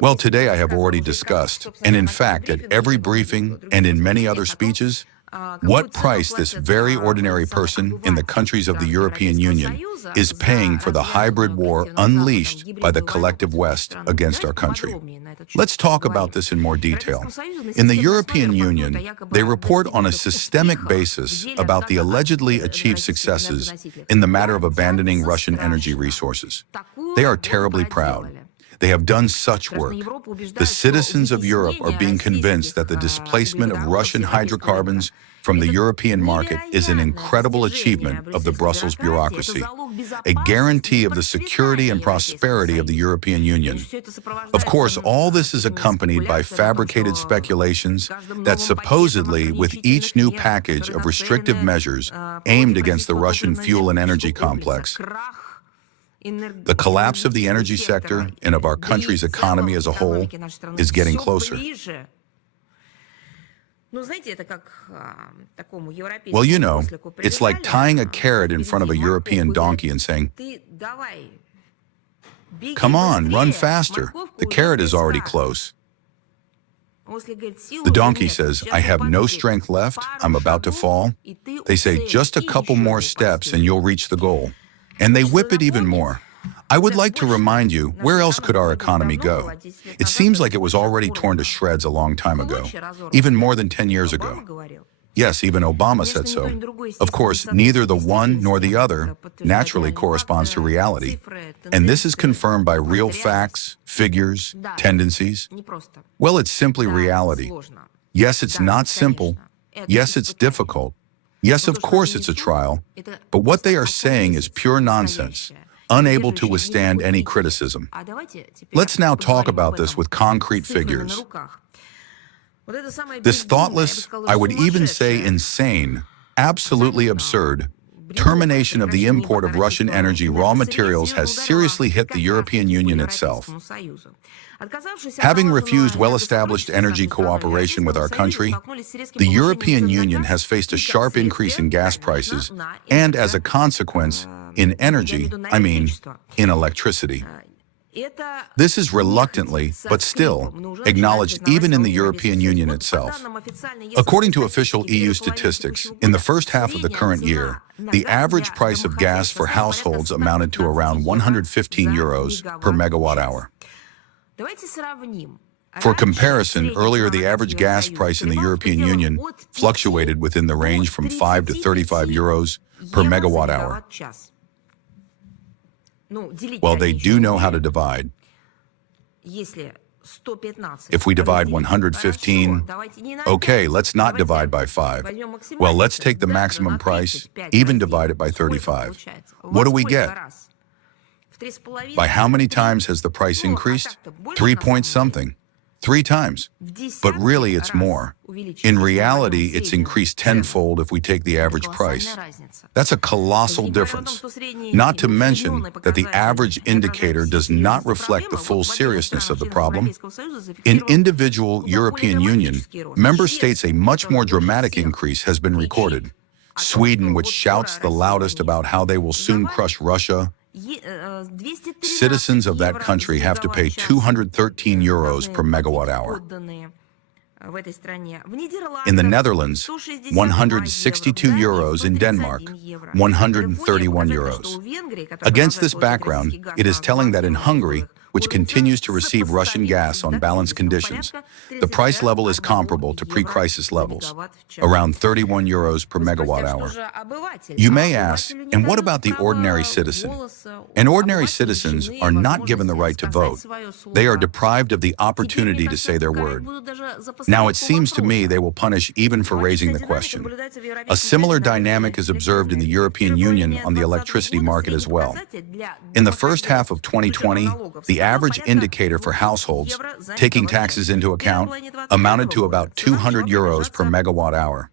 Well, today I have already discussed, and in fact at every briefing and in many other speeches, what price this very ordinary person in the countries of the European Union is paying for the hybrid war unleashed by the collective West against our country. Let's talk about this in more detail. In the European Union, they report on a systemic basis about the allegedly achieved successes in the matter of abandoning Russian energy resources. They are terribly proud. They have done such work. The citizens of Europe are being convinced that the displacement of Russian hydrocarbons from the European market is an incredible achievement of the Brussels bureaucracy, a guarantee of the security and prosperity of the European Union. Of course, all this is accompanied by fabricated speculations that supposedly, with each new package of restrictive measures aimed against the Russian fuel and energy complex, the collapse of the energy sector and of our country's economy as a whole is getting closer. Well, you know, it's like tying a carrot in front of a European donkey and saying, "Come on, run faster. The carrot is already close." The donkey says, "I have no strength left. I'm about to fall." They say, "Just a couple more steps and you'll reach the goal." And they whip it even more. I would like to remind you, where else could our economy go? It seems like it was already torn to shreds a long time ago, even more than 10 years ago. Yes, even Obama said so. Of course, neither the one nor the other naturally corresponds to reality. And this is confirmed by real facts, figures, tendencies. Well, it's simply reality. Yes, it's not simple. Yes, it's difficult. Yes, of course it's a trial. But what they are saying is pure nonsense, unable to withstand any criticism. Let's now talk about this with concrete figures. This thoughtless, I would even say insane, absolutely absurd, termination of the import of Russian energy raw materials has seriously hit the European Union itself. Having refused well-established energy cooperation with our country, the European Union has faced a sharp increase in gas prices and, as a consequence, in energy, in electricity. This is reluctantly, but still, acknowledged even in the European Union itself. According to official EU statistics, in the first half of the current year, the average price of gas for households amounted to around €115 per megawatt hour. For comparison, earlier the average gas price in the European Union fluctuated within the range from 5 to 35 euros per megawatt hour. Well, they do know how to divide. If we divide 115, okay, let's not divide by 5. Well, let's take the maximum price, even divide it by 35. What do we get? By how many times has the price increased? 3 point something. 3 times. But really, it's more. In reality, it's increased tenfold if we take the average price. That's a colossal difference. Not to mention that the average indicator does not reflect the full seriousness of the problem. In individual European Union, member states, a much more dramatic increase has been recorded. Sweden, which shouts the loudest about how they will soon crush Russia, citizens of that country have to pay €213 per megawatt hour. In the Netherlands, €162, in Denmark, €131. Against this background, it is telling that in Hungary, which continues to receive Russian gas on balanced conditions, the price level is comparable to pre-crisis levels, around €31 per megawatt hour. You may ask, and what about the ordinary citizen? And ordinary citizens are not given the right to vote. They are deprived of the opportunity to say their word. Now, it seems to me they will punish even for raising the question. A similar dynamic is observed in the European Union on the electricity market as well. In the first half of 2020, the average indicator for households, taking taxes into account, amounted to about €200 per megawatt hour.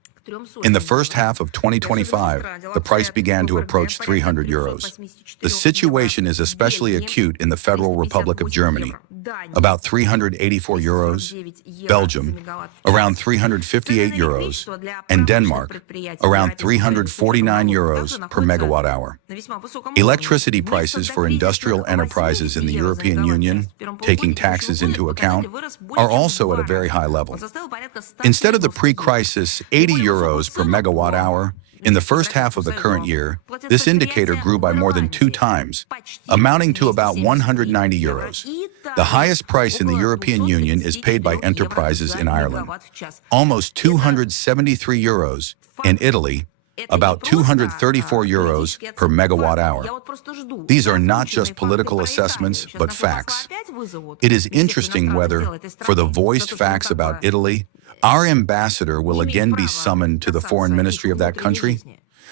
In the first half of 2025, the price began to approach 300 euros. The situation is especially acute in the Federal Republic of Germany, about 384 euros, Belgium, around 358 euros, and Denmark, around 349 euros per megawatt hour. Electricity prices for industrial enterprises in the European Union, taking taxes into account, are also at a very high level. Instead of the pre-crisis 80 euros per megawatt hour, in the first half of the current year, this indicator grew by more than 2 times, amounting to about 190 euros. The highest price in the European Union is paid by enterprises in Ireland, almost 273 euros, in Italy, about 234 euros per megawatt hour. These are not just political assessments, but facts. It is interesting whether, for the voiced facts about Italy, our ambassador will again be summoned to the foreign ministry of that country,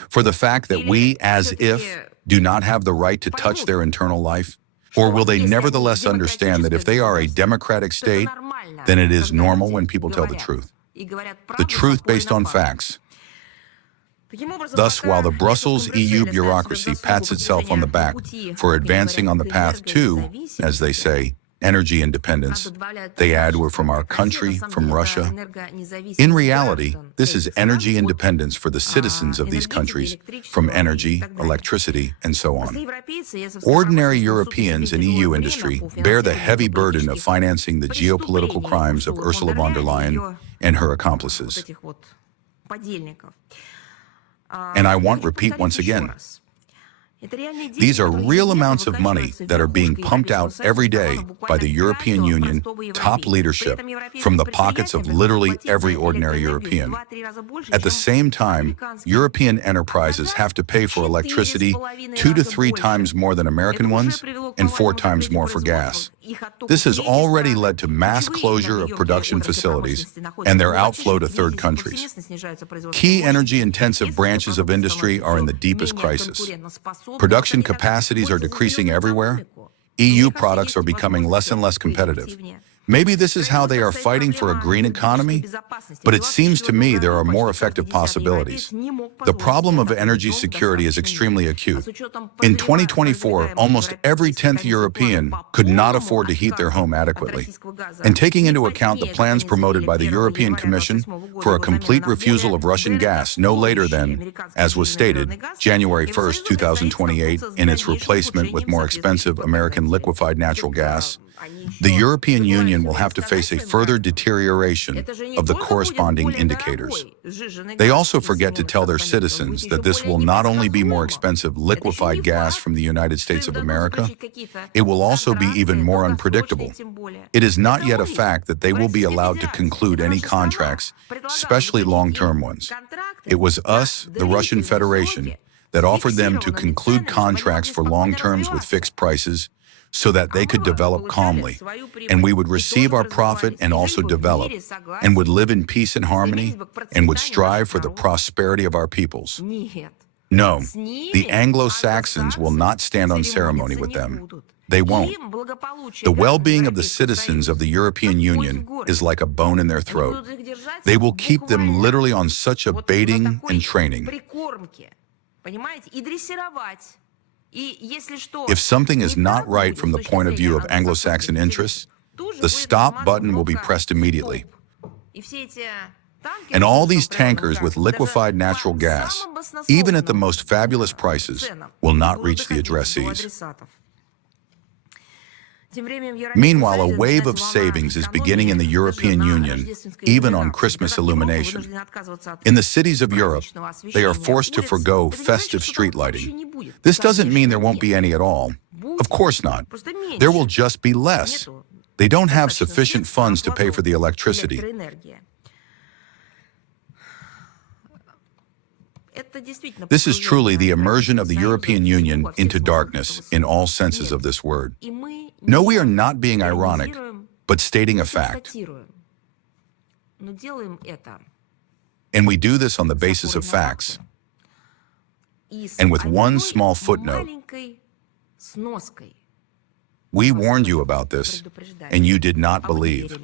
for the fact that we, as if, do not have the right to touch their internal life? Or will they nevertheless understand that if they are a democratic state, then it is normal when people tell the truth? The truth based on facts. Thus, while the Brussels EU bureaucracy pats itself on the back for advancing on the path to, as they say, energy independence, they add we're from our country, from Russia. In reality, this is energy independence for the citizens of these countries from energy, electricity, and so on. Ordinary Europeans and EU industry bear the heavy burden of financing the geopolitical crimes of Ursula von der Leyen and her accomplices. And I want to repeat once again, these are real amounts of money that are being pumped out every day by the European Union top leadership from the pockets of literally every ordinary European. At the same time, European enterprises have to pay for electricity 2 to 3 times more than American ones and 4 times more for gas. This has already led to mass closure of production facilities and their outflow to third countries. Key energy-intensive branches of industry are in the deepest crisis. Production capacities are decreasing everywhere. EU products are becoming less and less competitive. Maybe this is how they are fighting for a green economy, but it seems to me there are more effective possibilities. The problem of energy security is extremely acute. In 2024, almost every 10th European could not afford to heat their home adequately. And taking into account the plans promoted by the European Commission for a complete refusal of Russian gas no later than, as was stated, January 1st, 2028, in its replacement with more expensive American liquefied natural gas, the European Union will have to face a further deterioration of the corresponding indicators. They also forget to tell their citizens that this will not only be more expensive liquefied gas from the United States of America, it will also be even more unpredictable. It is not yet a fact that they will be allowed to conclude any contracts, especially long-term ones. It was us, the Russian Federation, that offered them to conclude contracts for long terms with fixed prices, so that they could develop calmly, and we would receive our profit and also develop, and would live in peace and harmony, and would strive for the prosperity of our peoples. No, the Anglo-Saxons will not stand on ceremony with them. They won't. The well-being of the citizens of the European Union is like a bone in their throat. They will keep them literally on such a baiting and training. If something is not right from the point of view of Anglo-Saxon interests, the stop button will be pressed immediately. And all these tankers with liquefied natural gas, even at the most fabulous prices, will not reach the addressees. Meanwhile, a wave of savings is beginning in the European Union, even on Christmas illumination. In the cities of Europe, they are forced to forgo festive street lighting. This doesn't mean there won't be any at all. Of course not. There will just be less. They don't have sufficient funds to pay for the electricity. This is truly the immersion of the European Union into darkness in all senses of this word. No, we are not being ironic, but stating a fact. And we do this on the basis of facts. And with one small footnote, we warned you about this, and you did not believe.